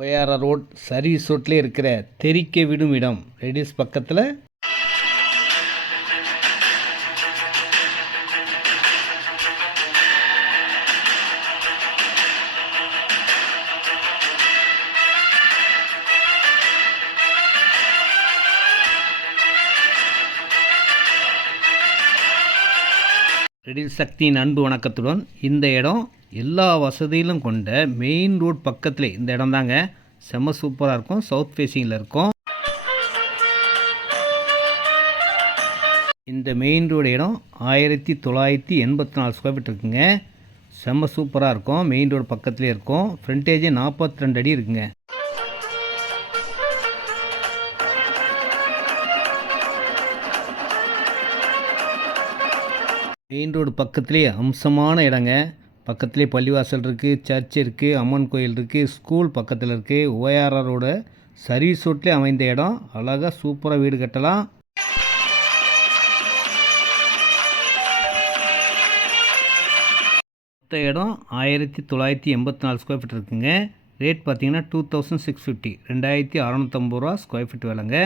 OAR road service ரோட்லேயே இருக்கிற தெரிக்க விடும் இடம் ரெடிஸ் பக்கத்தில் ரெடிஸ் சக்தியின் அன்பு வணக்கத்துடன் இந்த இடம் எல்லா வசதியிலும் கொண்ட மெயின் ரோட் பக்கத்தில் இந்த இடம் தாங்க. செம்ம சூப்பராக இருக்கும். சவுத் ஃபேஸிங்கில் இருக்கும். இந்த மெயின் ரோடு இடம் 1984 ஸ்கொயர் ஃபீட் இருக்குங்க. செம்ம சூப்பராக இருக்கும். மெயின் ரோடு பக்கத்துலேயே இருக்கும். ஃப்ரண்டேஜே 42 அடி இருக்குங்க. மெயின் ரோடு பக்கத்துலேயே அம்சமான இடங்க. பக்கத்துலேயே பள்ளிவாசல் இருக்குது, சர்ச் இருக்குது, அம்மன் கோயில் இருக்குது, ஸ்கூல் பக்கத்தில் இருக்குது. OAR ரோட சர்வீஸ் ரோட்லேயே அமைந்த இடம். அழகாக சூப்பராக வீடு கட்டலாம். மொத்த இடம் 1984 ஸ்கொயர் ஃபீட் இருக்குங்க. ரேட் பார்த்தீங்கன்னா 2650 2650 ரூபா ஸ்கொயர் ஃபீட் விலைங்க.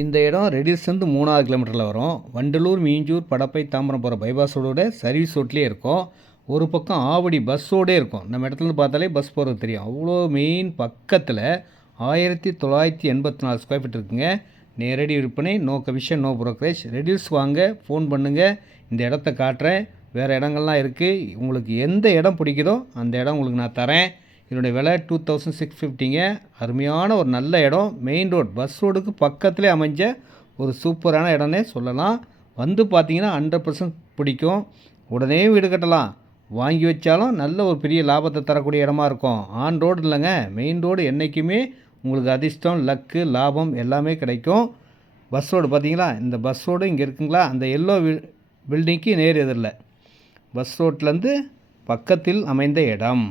இந்த இடம் ரெடிஸ்லேருந்து 3 கிலோமீட்டரில் வரும். வண்டலூர், மீஞ்சூர், படப்பை, தாம்பரம் போகிற பைபாஸ் ரோடோட சர்வீஸ் ரோட்லேயே இருக்கும். ஒரு பக்கம் ஆவடி பஸ் ரோடே இருக்கும். நம்ம இடத்துலேருந்து பார்த்தாலே பஸ் போகிறது தெரியும். அவ்வளோ மெயின் பக்கத்தில் 1984 ஸ்கொயர் ஃபீட் இருக்குங்க. நேரடி விற்பனை, no commission, no brokerage. Reduce வாங்க, ஃபோன் பண்ணுங்கள். இந்த இடத்த காட்டுறேன். வேறு இடங்கள்லாம் இருக்குது. உங்களுக்கு எந்த இடம் பிடிக்குதோ அந்த இடம் உங்களுக்கு நான் தரேன். இதனுடைய விலை 2650ங்க. அருமையான ஒரு நல்ல இடம். மெயின் ரோட் பஸ் ரோடுக்கு பக்கத்துலேயே அமைஞ்ச ஒரு சூப்பரான இடம்னே சொல்லலாம். வந்து பார்த்தீங்கன்னா 100% பிடிக்கும். உடனே வீடு கட்டலாம். வாங்கி வச்சாலும் நல்ல ஒரு பெரிய லாபத்தை தரக்கூடிய இடமா இருக்கும். ஆன் ரோடு இல்லைங்க, மெயின் ரோடு. என்றைக்குமே உங்களுக்கு அதிர்ஷ்டம், லக்கு, லாபம் எல்லாமே கிடைக்கும். பஸ் ரோடு பார்த்தீங்களா, இந்த பஸ் ரோடு இங்கே இருக்குங்களா, அந்த எல்லோ பில்டிங்க்கு நேர் எதிரில் பஸ் ரோட்லேருந்து பக்கத்தில் அமைந்த இடம்.